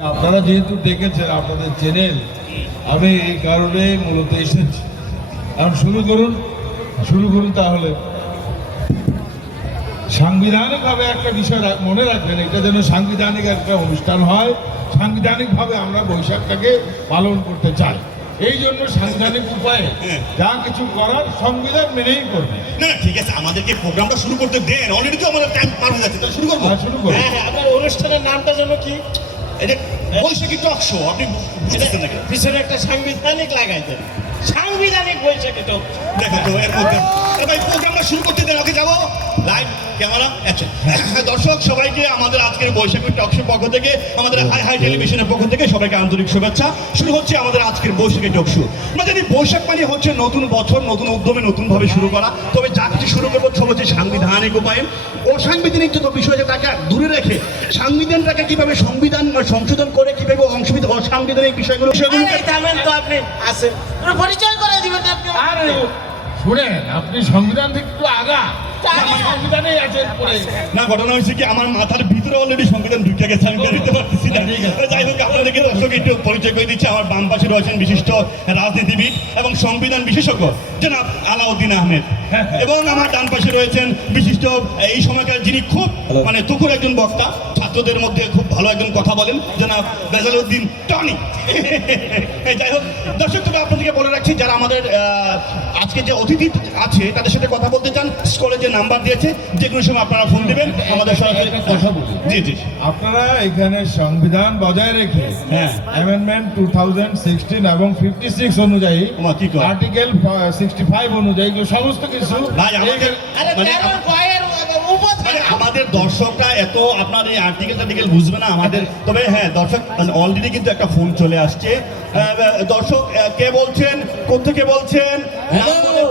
আপনারা যেহেতু ডেকেছেন, আপনাদের চ্যানেল, আমি এই কারণে মূলত এসেছি। এখন শুরু করুন তাহলে। সাংবিধানিকভাবে একটা বিষয় মনে রাখবেন, এটা যেন সাংবিধানিক একটা অনুষ্ঠান হয়। সাংবিধানিকভাবে আমরা বৈশাখটাকে পালন করতে চাই, এই জন্য সাংবিধানিক উপায়ে যা কিছু করার সংবিধান মেনেই করবে। না ঠিক আছে, আমাদেরকে প্রোগ্রামটা শুরু করতে দেন। অলরেডি তো আমাদের টাইম পার হয়ে যাচ্ছে, তাহলে শুরু করবো। শুরু করুন। হ্যাঁ, আপনার অনুষ্ঠানের নামটা যেন কি? এটা বৈশাখী টক শো, আপনি বুঝতেছেন নাকি? পিছনে একটা সাংবিধানিক লাগাই দেন, সাংবিধানিক বৈশাখী টক। দেখো তো এর মধ্যে ভাই প্রোগ্রামটা শুরু করতে দেন। ওকে, যাবো লাইভ ক্যামেরা অ্যাকশন। দর্শক সবাইকে আমাদের আজকের বৈশাখী টক শো পক্ষ থেকে, আমাদের হাই টেলিভিশনের পক্ষ থেকে সবাইকে আন্তরিক শুভেচ্ছা। শুরু হচ্ছে আমাদের আজকের বৈশাখী টক শো। আমরা জানি বৈশাখ মানে হচ্ছে নতুন বছর, নতুন উদ্যমে নতুনভাবে শুরু করা। তবে যা কিছু শুরু করবো সব হচ্ছে সাংবিধানিক উপায়ে। অসাংবিধানিক যত বিষয় আছে তাকে দূরে রেখে সংবিধানটাকে কিভাবে সংবিধান সংশোধন করে কিভাবে অসাংবিধানিক বিষয়গুলো থামেন তো, আপনি আছেন, পরিচয় করে দিবেন আপনি। আরে শুনেন, আপনি সংবিধান থেকে একটু আগা, সংবিধানেই আছেন পরে। না, ঘটনা হয়েছে কি, আমার মাথার ভিতরে অলরেডি সংবিধান ঢুকে গেছে, আমি বেরোতে পারতেছি না। যাই হোক, আপনাদেরকে দর্শক একটু পরিচয় করে দিচ্ছি। আমার বাম পাশে রয়েছেন বিশিষ্ট রাজনীতিবিদ এবং সংবিধান বিশেষজ্ঞ জনাব আলাউদ্দিন আহমেদ, এবং আমার ডান পাশে রয়েছেন বিশিষ্ট এই সময়কার যিনি খুব তুখুর একজন বক্তা, ছাত্রদের মধ্যে খুব ভালো একজন কথা বলেন, জনাব বেজালউদ্দিন টনি। যাই হোক দর্শক, তবে আপনাদেরকে বলে রাখছি, যারা আমাদের আজকে যে অতিথি আছে তাদের সাথে কথা বলতে চান, স্কুলে যে নাম্বার দিয়েছে যে কোনো সময় আপনারা ফোন দেবেন, আমাদের সরাসরি কথা বলুন। জি জি, আপনারা এখানে সংবিধান বজায় রেখে অ্যামেন্ডমেন্ট 2016 এবং 56 অনুযায়ী, কি কয়? আর্টিকেল 65 অনুযায়ী এগুলো সমস্ত কিছু ভাই আমাদের আরে তেরো কয়ের উপর মানে আমাদের দর্শকরা এত আপনার এই আর্টিকেল বুঝবে না আমাদের। তবে হ্যাঁ দর্শক, অলরেডি কিন্তু একটা ফোন চলে আসছে। দর্শক কে বলছেন, কোত্থেকে বলছেন,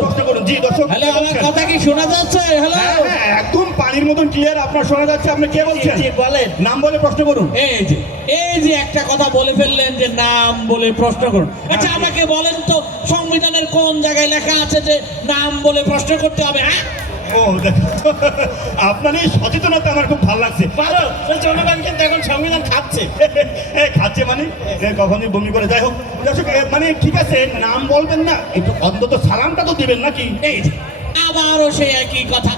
প্রশ্ন করুন। জি দর্শক, হ্যালো, আমার কথা কি শোনা যাচ্ছে? হ্যালো, হ্যাঁ একদম পানির মতন ক্লিয়ার আপনার শোনা যাচ্ছে। আপনি কে বলছেন? জি, বলেন। নাম বলে প্রশ্ন করুন। এই যে একটা কথা বলে ফেললেন যে নাম বলে প্রশ্ন করুন। আচ্ছা আমাকে বলেন তো, সংবিধানের কোন জায়গায় লেখা আছে যে নাম বলে প্রশ্ন করতে হবে? হ্যাঁ, ও দেখো, আপনার এই সচেতনতা আমার খুব ভালো লাগছে। ভালো, জনগণ কিন্তু এখন সংবিধান খাচ্ছে। খাচ্ছে মানে কখনই বমি করে। যাই হোক দর্শক, মানে ঠিক আছে, নাম বলবেন না, একটু অন্তত সালামটা তো দিবেন নাকি? এই যে আবারও সেই একই কথা।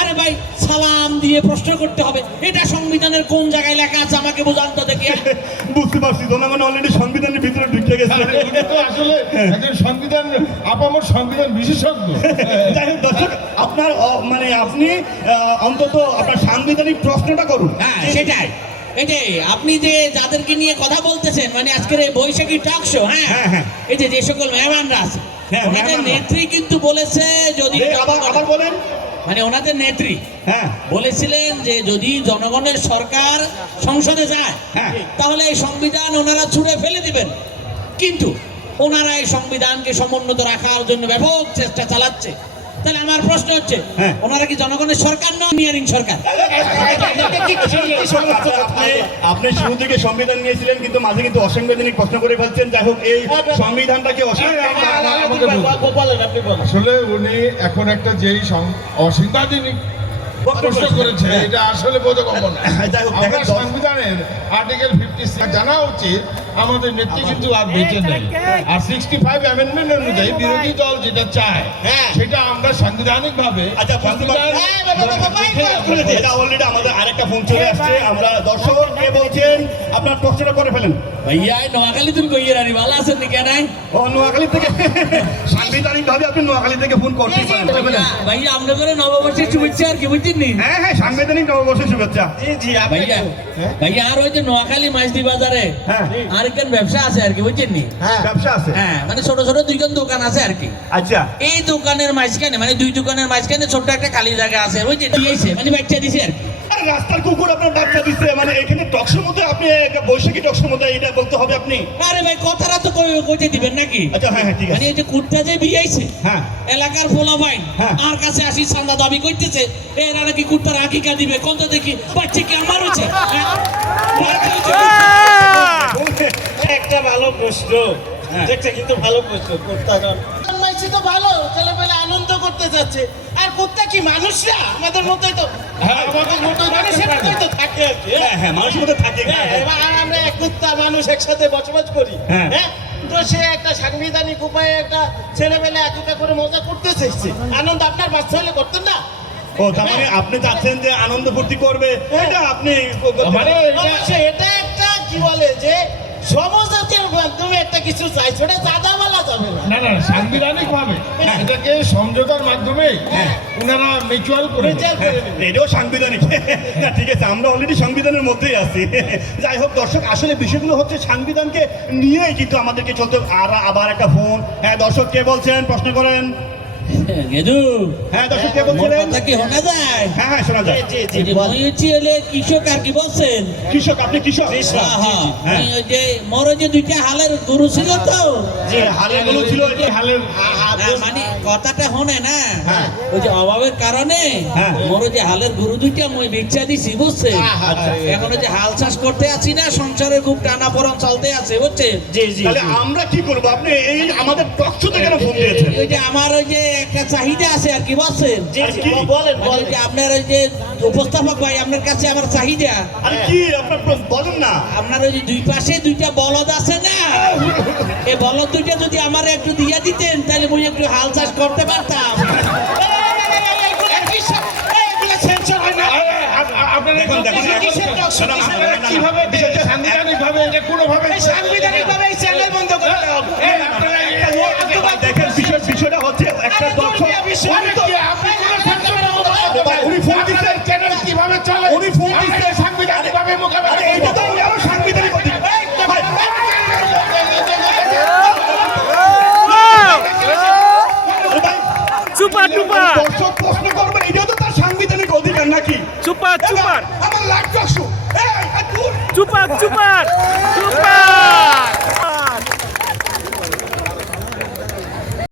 আরে ভাই, সালাম দিয়ে প্রশ্ন করতে হবে, এটা সংবিধানের কোন জায়গায় লেখা আছে আমাকে বোঝান তো দেখি। বুঝতে পারছি, জনগণ অলরেডি সংবিধানের ভিতরে ঢুকে গেছে। উনি তো আসলে একজন সংবিধান, আপামর সংবিধান বিশেষজ্ঞ। যাই হোক দর্শক, আপনার মানে আপনি অন্তত আপনার সাংবিধানিক প্রশ্নটা করুন। হ্যাঁ সেটাই, এই যে আপনি যে যাদেরকে নিয়ে কথা বলতেছেন, মানে আজকের এই বৈশাখী টক শো, হ্যাঁ, এই যে সকল মেহমানরা আছে, ওনাদের নেত্রী কিন্তু বলেছে যদি আবার বলেন, মানে ওনাদের নেত্রী হ্যাঁ বলেছিলেন যে যদি জনগণের সরকার সংসদে যায় তাহলে এই সংবিধান ওনারা ছুঁড়ে ফেলে দিবেন। কিন্তু ওনারা এই সংবিধানকে সমুন্নত রাখার জন্য ব্যাপক চেষ্টা চালাচ্ছে। তাহলে আমার প্রশ্ন হচ্ছে, ওনারা কি জনগণের সরকার না মিয়ারিং সরকার? আপনি শুরু থেকে সংবিধান নিয়েছিলেন, কিন্তু মাঝে কিন্তু অসাংবিধানিক প্রশ্ন করে ফেলছেন। যাই হোক, এই সংবিধানটাকে আসলে উনি এখন একটা যেই অসাংবিধানিক প্রশ্ন করেছে, এটা আসলে বোধগম্য না। আমরা সংবিধানের আর্টিকেল 56 জানা উচিত, আমাদের নেত্রী কিন্তু আর বেঁচে নেই। আর 65 অ্যামেন্ডমেন্ট অনুযায়ী বিরোধী দল যেটা চায় সেটা আমরা সাংবিধানিক ভাবে অলরেডি আমাদের আরেকটা ফোন চলে আসছে। আমরা দর্শক কে বলছেন, আপনার প্রশ্নটা করে ফেলেন। ভাইয়া নোয়াখালী তুমি কইয়ে রানি ভালো আছেন নি কেন? ও নোয়াখালী থেকে, সাংবিধানিক ভাবে আপনি নোয়াখালী থেকে ফোন করতে পারেন। ভাইয়া আমরা করে নববর্ষের শুভেচ্ছা আর কি বুঝছেন নি? হ্যাঁ হ্যাঁ, সাংবিধানিক নববর্ষের শুভেচ্ছা। জি জি, ভাইয়া ভাইয়া আর ওই যে নোয়াখালী মাইজদি বাজারে আরেকজন ব্যবসা আছে আর কি বুঝছেন নি? ব্যবসা আছে, হ্যাঁ, মানে ছোট ছোট দুইজন দোকান আছে আর কি। আচ্ছা, এই দোকানের মাঝখানে, মানে দুই দোকানের মাঝখানে ছোট্ট একটা খালি জায়গা আছে, ওই যে দিয়েছে মানে বাচ্চা দিছে আর কি। রাস্তার কুকুর আপনার বাচ্চা দিচ্ছে, মানে এখানে টকশোর মধ্যে আপনি বৈশাখী টকশোর মধ্যে এটা বলতে হবে আপনি। আরে ভাই, কথাটা তো কইতে দিবেন নাকি? আচ্ছা হ্যাঁ ঠিক মানে আছে। এই যে কুত্তা যে বিয়াইছে, হ্যাঁ, এলাকার পোলা ভাই আর কাছে আসি চান্দা দাবি করতেছে, এরা নাকি কুত্তার আকিকা দিবে। কোন তো দেখি বাচ্চা কি আমার হচ্ছে? একটা ভালো প্রশ্ন, একটা কিন্তু ভালো প্রশ্ন। দেখতেছি তো ভালো, ছেলেপেলে আনন্দ করতে যাচ্ছে। আর কুত্তা কি মানুষরা আমাদের মতোই তো, হ্যাঁ, আমাদের মতোই থাকতে মানুষের পারে। মতোই তো থাকে আর কি। হ্যাঁ হ্যাঁ মানুষের মধ্যে থাকে হ্যাঁ, এবার আমরা এক কুত্তা মানুষ একসাথে বসবাস করি। হ্যাঁ। হ্যাঁ, তো সে একটা সাংবিধানিক উপায়ে একটা ছেলেবেলে একা করে মজা করতে চাইছে। আনন্দ আপনার বাচ্চা হলে করতেন না? ও তার মানে আপনি চাচ্ছেন যে আনন্দ ফুর্তি করবে, এটা আপনি মানে অবশ্যই এটা একটা কি বলে যে সমঝোতার মাধ্যমে একটা কিছু চাইছে, ওটা দাদা বলা যাবে না। না না সাংবিধানিক ভাবে এটাকে সমঝোতার মাধ্যমে ওনারা মিউচুয়াল করে বিচার করে নেবে। এটাও সাংবিধানিক। না, ঠিক আছে, আমরা অলরেডি সংবিধানের মধ্যেই আছি। যাই হোক দর্শক, আসলে বিষয়গুলো হচ্ছে সংবিধানকে নিয়েই কিন্তু আমাদেরকে চলতে। আর আবার একটা ফোন। হ্যাঁ দর্শক, কে বলছেন? প্রশ্ন করেন। গেদু হ্যাঁ দর্শক, কে মোর বলছিলেন? কথা কি শোনা যায়? হ্যাঁ হ্যাঁ শোনা যায়। জি, জি, এই যে মই হচ্ছি হলে কৃষক, আর কি বলছেন? কৃষক, আপনি কৃষক? হ্যাঁ, হ্যাঁ। হ্যাঁ। আমি ওই যে মোর ওই যে দুইটা হালের গরু ছিল তো, জি, হালের গরু ছিল, এটা হালের না, মানে কথাটা শোনে না, হ্যাঁ। ওই যে অভাবের কারণে হ্যাঁ। মোর ওই যে হালের গরু দুইটা মই বেচা দিছি, বুঝছে? আচ্ছা। এখন ওই যে হাল চাষ করতে আছি না, সংসারে খুব টানা পড়ন চলতে আছে, বুঝছে? জি জি তাহলে আমরা কি করবো? আপনি এই আমাদের টকশোতে কেন ফোন দিয়েছেন? ওই যে আমার ওই যে একটা চাহিদা আছে, আর কি বলছেন? জি, আর জি, কি? বলেন মানে ওই বলেন। যে আপনার ওই যে উপস্থাপক ভাই, আপনার কাছে আমার চাহিদা, আরে কি আপনার বলেন না। আপনার ওই যে দুই পাশে দুইটা বলদ আছে না, এই বলদ দুইটা যদি আমার একটু দিয়ে দিতেন, তাহলে মুই একটু হাল চাষ করতে পারতাম। আপনারা দেখুন, দেখুন, কিসের দেখুন। টকশো? না, না, না, না, না, কিভাবে সাংবিধানিক ভাবে এটা কোনোভাবে সাংবিধানিকভাবে এই চ্যানেল বন্ধ করতে হবে। এই আপনারা দেখেন বিষয়টা হচ্ছে একটা দর্শক উনি ফোন দিচ্ছে, চ্যানেল কিভাবে চলে উনি ফোন দিচ্ছে। সাংবিধানিক ভাবে মোকাবেলা আরে এইটা তো উনি আরো সাংবিধানিক অধিকার। ভাই, আরে ভাই, সুপার ডুপার দর্শক প্রশ্ন করবে, এটাও তো তার সাংবিধানিক অধিকার নাকি? সুপার সুপার আমার লাখ দর্শক, এই, আর দূর। Super super